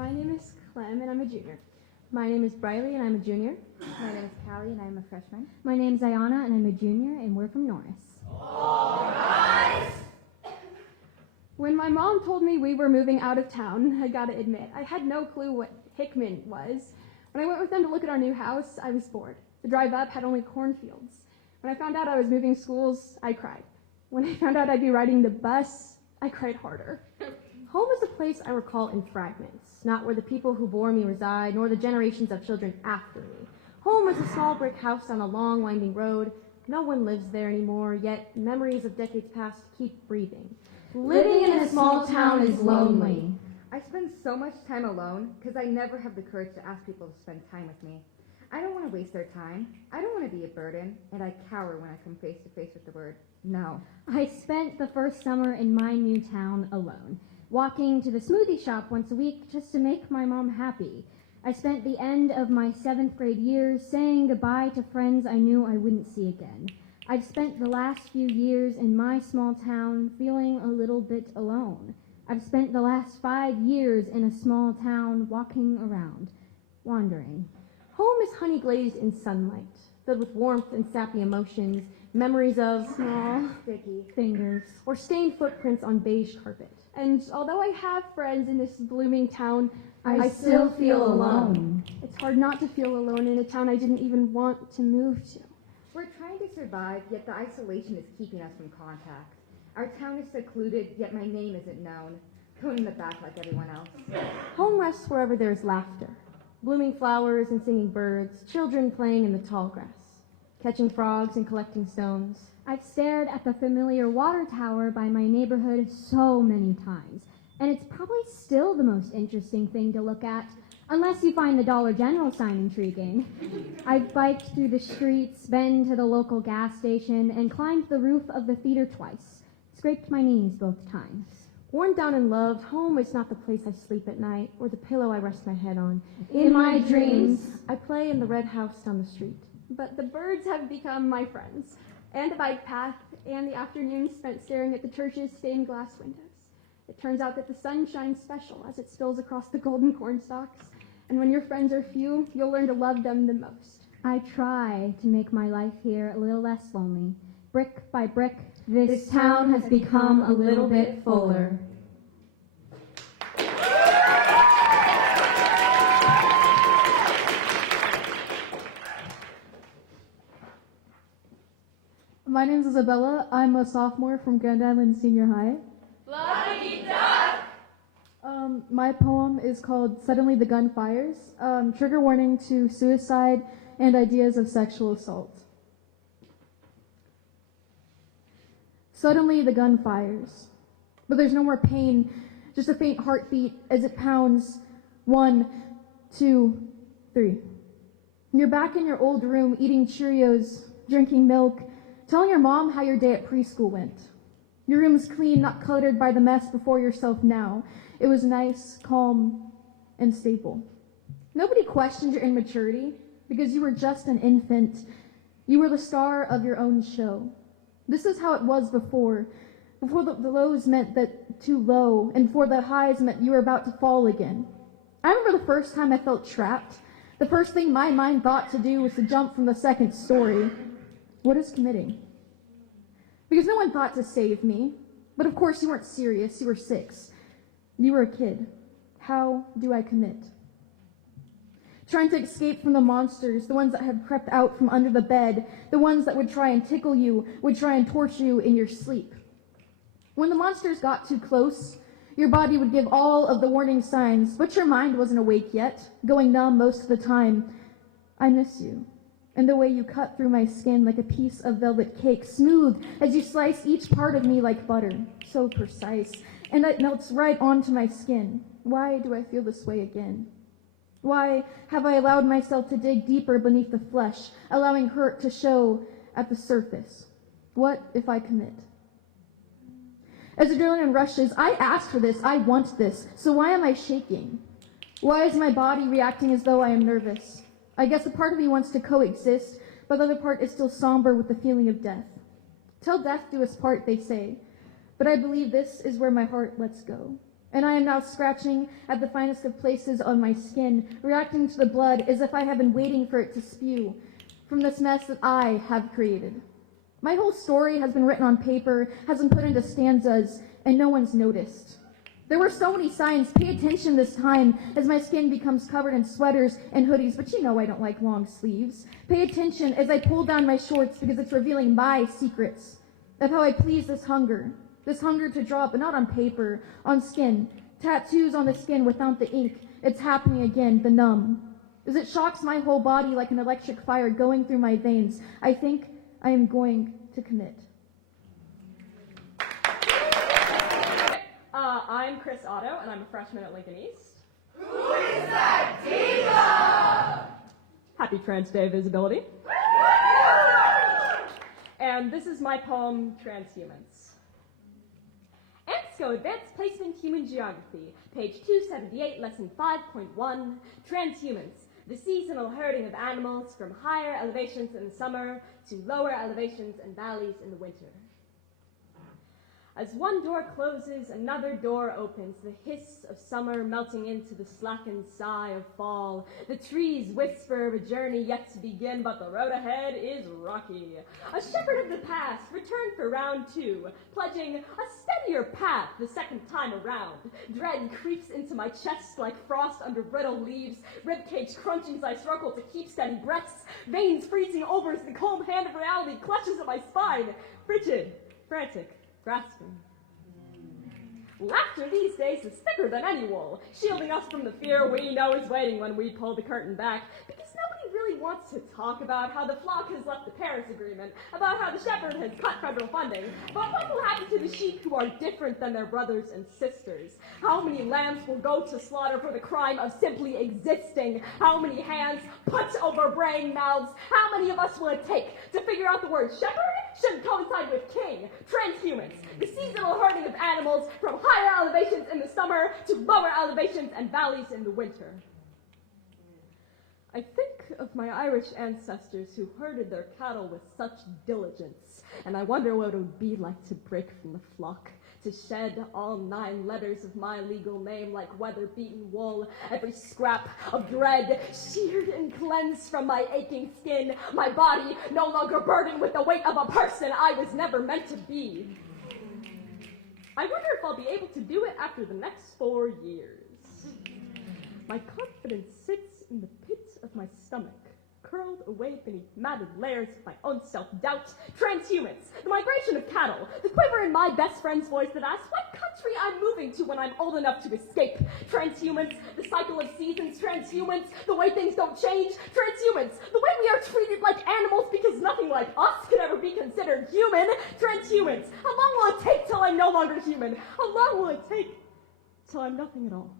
My name is Clem, and I'm a junior. My name is Briley, and I'm a junior. My name is Callie, and I'm a freshman. My name's Ayana, and I'm a junior, and we're from Norris. All right! When my mom told me we were moving out of town, I gotta admit, I had no clue what Hickman was. When I went with them to look at our new house, I was bored. The drive up had only cornfields. When I found out I was moving schools, I cried. When I found out I'd be riding the bus, I cried harder. Home is a place I recall in fragments, not where the people who bore me reside, nor the generations of children after me. Home is a small brick house on a long, winding road. No one lives there anymore, yet memories of decades past keep breathing. Living in a small town is lonely. I spend so much time alone because I never have the courage to ask people to spend time with me. I don't want to waste their time. I don't want to be a burden, and I cower when I come face to face with the word no. I spent the first summer in my new town alone, walking to the smoothie shop once a week just to make my mom happy. I spent the end of my 7th grade years saying goodbye to friends I knew I wouldn't see again. I've spent the last few years in my small town feeling a little bit alone. I've spent the last 5 years in a small town walking around, wandering. Home is honey glazed in sunlight, filled with warmth and sappy emotions, memories of Small Sticky. Fingers. or stained footprints on beige carpet. And although I have friends in this blooming town, I still feel alone. It's hard not to feel alone in a town I didn't even want to move to. We're trying to survive, yet the isolation is keeping us from contact. Our town is secluded, yet my name isn't known. Going in the back like everyone else. Home rests wherever there is laughter, blooming flowers and singing birds, children playing in the tall grass, catching frogs and collecting stones. I've stared at the familiar water tower by my neighborhood so many times, and it's probably still the most interesting thing to look at, unless you find the Dollar General sign intriguing. I've biked through the streets, been to the local gas station, and climbed the roof of the theater twice, scraped my knees both times. Worn down and loved, home is not the place I sleep at night or the pillow I rest my head on. In my dreams, I play in the red house down the street. But the birds have become my friends, and the bike path, and the afternoons spent staring at the church's stained glass windows. It turns out that the sun shines special as it spills across the golden cornstalks, and when your friends are few, you'll learn to love them the most. I try to make my life here a little less lonely. Brick by brick, this town has become a little bit fuller. My name is Isabella. I'm a sophomore from Grand Island Senior High. Lucky duck! My poem is called Suddenly the Gun Fires, trigger warning to suicide and ideas of sexual assault. Suddenly the gun fires, but there's no more pain, just a faint heartbeat as it pounds. 1, 2, 3. You're back in your old room eating Cheerios, drinking milk, telling your mom how your day at preschool went. Your room's clean, not cluttered by the mess before yourself now. It was nice, calm, and stable. Nobody questioned your immaturity because you were just an infant. You were the star of your own show. This is how it was before the lows meant that too low, and before the highs meant you were about to fall again. I remember the first time I felt trapped. The first thing my mind thought to do was to jump from the 2nd story. What is committing? Because no one thought to save me. But of course you weren't serious. You were 6. You were a kid. How do I commit? Trying to escape from the monsters, the ones that had crept out from under the bed, the ones that would try and tickle you, would try and torture you in your sleep. When the monsters got too close, your body would give all of the warning signs, but your mind wasn't awake yet, going numb most of the time. I miss you, and the way you cut through my skin like a piece of velvet cake, smooth as you slice each part of me like butter, so precise, and it melts right onto my skin. Why do I feel this way again? Why have I allowed myself to dig deeper beneath the flesh, allowing hurt to show at the surface? What if I commit? As adrenaline rushes, I ask for this, I want this, so why am I shaking? Why is my body reacting as though I am nervous? I guess a part of me wants to coexist, but the other part is still somber with the feeling of death. Till death do us part, they say, but I believe this is where my heart lets go. And I am now scratching at the finest of places on my skin, reacting to the blood as if I have been waiting for it to spew from this mess that I have created. My whole story has been written on paper, has been put into stanzas, and no one's noticed. There were so many signs, pay attention this time, as my skin becomes covered in sweaters and hoodies, but you know I don't like long sleeves. Pay attention as I pull down my shorts because it's revealing my secrets of how I please this hunger to draw, but not on paper, on skin, tattoos on the skin without the ink. It's happening again, the numb. As it shocks my whole body like an electric fire going through my veins, I think I am going to commit. I'm Chris Otto, and I'm a freshman at Lincoln East. Who is that diva? Happy Trans Day Visibility. And this is my poem, Transhumans. EBSCO Advanced Placement Human Geography, page 278, lesson 5.1, Transhumans, the seasonal herding of animals from higher elevations in the summer to lower elevations and valleys in the winter. As one door closes, another door opens, the hiss of summer melting into the slackened sigh of fall. The trees whisper of a journey yet to begin, but the road ahead is rocky. A shepherd of the past returned for round 2, pledging a steadier path the second time around. Dread creeps into my chest like frost under brittle leaves, ribcage crunching as I struggle to keep steady breaths, veins freezing over as the cold hand of reality clutches at my spine, frigid, frantic, grasping. Laughter these days is thicker than any wool, shielding us from the fear we know is waiting when we pull the curtain back, because nobody really wants to talk about how the flock has left the Paris Agreement, about how the shepherd has cut federal funding, but what will happen to the sheep who are different than their brothers and sisters? How many lambs will go to slaughter for the crime of simply existing? How many hands put over braying mouths? How many of us will it take to figure out the word shepherd should coincide with king? Transhumans, the seasonal herding of animals from higher elevations in the summer to lower elevations and valleys in the winter. I think of my Irish ancestors who herded their cattle with such diligence, and I wonder what it would be like to break from the flock, to shed all 9 letters of my legal name like weather-beaten wool, every scrap of dread sheared and cleansed from my aching skin, my body no longer burdened with the weight of a person I was never meant to be. I wonder if I'll be able to do it after the next 4 years. My confidence sits in the pits of my stomach, curled away beneath matted layers of my own self-doubt. Transhumans, the migration of cattle, the quiver in my best friend's voice that asks what country I'm moving to when I'm old enough to escape. Transhumans, the cycle of seasons. Transhumans, the way things don't change. Transhumans, the way we are treated like animals because nothing like us could ever be considered human. Transhumans, how long will it take till I'm no longer human? How long will it take till I'm nothing at all?